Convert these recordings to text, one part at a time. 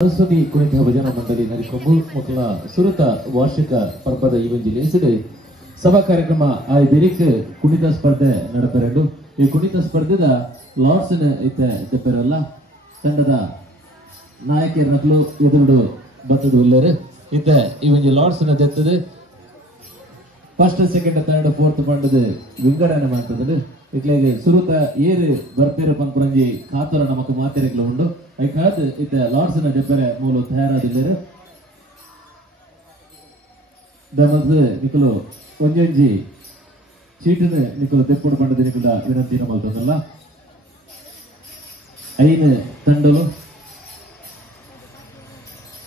ಸರಸ್ವತಿ ಕುಣಿತ ಭಜನಾ ಮಂಡಳಿ ನರಿಕೊಂಬು ಮೊದಲ ಸುರತ ವಾರ್ಷಿಕ ಪರ್ವದ ಈ ಒಂದು ಹೆಸರು ಸಭಾ ಕಾರ್ಯಕ್ರಮ ಆಯ್ದಿರಿಕ್ ಕುಣಿತ ಸ್ಪರ್ಧೆ ನಡೆಪೆರಡು ಈ ಕುಣಿತ ಸ್ಪರ್ಧೆದ ಲಾರ್ಡ್ಸ್ ಇತ್ತಲ್ಲ ತಂಡದ ನಾಯಕರ ನಕಲು ಎದುರು ಬತ್ತದ ಉಳ್ಳರು ಇತ್ತ ಈ ಒಂದು ಲಾರ್ಡ್ಸ್ ದೆತ್ತದು ಫಸ್ಟ್ ಸೆಕೆಂಡ್ ಥರ್ಡ್ ಫೋರ್ತ್ ಪಂಡದ ವಿಂಗಡಣೆ ಮಾಡ್ತದೆ ಇಟ್ಲಾಗೆ ಸುರುತ ಏರು ಬರ್ತಿರೋ ಪಂಪರಂಜಿ ಕಾತರ ನಮಕ್ ಮಾತೆರೆಗ್ಲ ಉಂಡು ಐಕಾದ್ ಇತ್ತ ಲಾರ್ಡ್ಸ್ ಡೆಪ್ಪರೆ ಮೂಲ ತಯಾರಾದಿದ್ದರು ದಮದ್ ನಿಕಲು ಒಂಜೊಂಜಿ ಚೀಟಿನ ನಿಕಲು ತೆಪ್ಪುಡು ಪಂಡದ ನಿಕಲ ವಿನಂತಿನ ಮಲ್ತದಲ್ಲ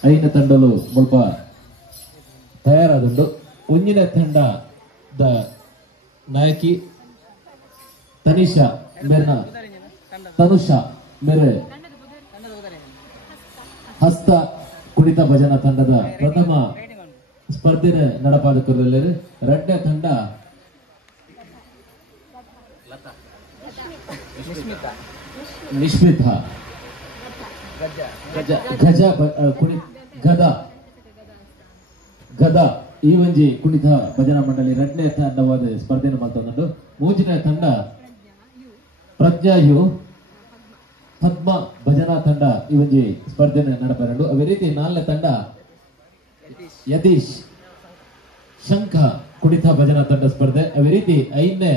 ಐನ ತಂಡಲು ಸ್ವಲ್ಪ ತಯಾರಾದುಂಡು ಒಂಜಿನ ತಂಡದ ನಾಯಕಿ ತನಿಷಾ ಮೇರ್ನ ತನುಷಾ ಮೇರೆ ಹಸ್ತ ಕುಣಿತ ಭಜನಾ ತಂಡದ ಪ್ರಥಮ ಸ್ಪರ್ಧೆ ನಡಪಾದಕರಲ್ಲಿ ಎರಡನೇ ತಂಡ ನಿಶ್ಮಿತಾ ಗದಾ ಈ ಒಂಜಿ ಕುಣಿತ ಭಜನಾ ಮಂಡಳಿ ಎರಡನೇ ತಂಡವಾದ ಸ್ಪರ್ಧೆಯನ್ನು ಮಾಡ್ತಂಡು ಮೂರನೇ ತಂಡ ಪ್ರಜ್ಞಾಯು ಪದ್ಮ ಭಜನಾ ತಂಡ ಈ ಒಂಜಿ ಸ್ಪರ್ಧೆಯನ್ನು ನಡಪೆರಡು ಅದೇ ರೀತಿ ನಾಲ್ಕನೇ ತಂಡ ಯತೀಶ್ ಶಂಖ ಕುಣಿತ ಭಜನಾ ತಂಡ ಸ್ಪರ್ಧೆ ಅದೇ ರೀತಿ ಐದನೇ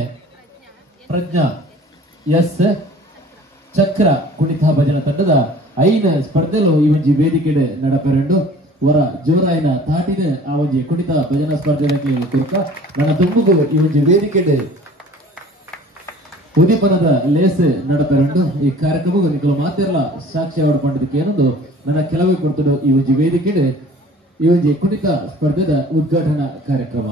ಪ್ರಜ್ಞಾ ಎಸ್ ಚಕ್ರ ಕುಣಿತ ಭಜನಾ ತಂಡದ ಐನ ಸ್ಪರ್ಧೆಲು ಈ ಒಂಜಿ ವೇದಿಕೆ ನಡಪೆರಡು ವರ ಜೋರಾಯಿನ ತಾಟಿನ ಆ ಒಂಜಿ ಕುಣಿತ ಭಜನಾ ಸ್ಪರ್ಧೆ ಕುರಿತ ನನ್ನ ತುಂಬುಗು ಈ ಒಂಜಿ ವೇದಿಕೆ ಉದೀಪನದ ಲೇಸ್ ನಡಪೆರಡು ಈ ಕಾರ್ಯಕ್ರಮವು ನಿಕಲು ಮಾತೆಲ್ಲ ಸಾಕ್ಷಿ ಅವರ ಪಂಡದಕ್ಕೆ ಏನೊಂದು ನನ್ನ ಕೆಲವೇ ಕೊಡ್ತಡು ಈ ಒಂಜಿ ವೇದಿಕೆ ಈ ಒಂಜಿ ಕುಣಿತ ಸ್ಪರ್ಧೆದ ಉದ್ಘಾಟನಾ ಕಾರ್ಯಕ್ರಮ.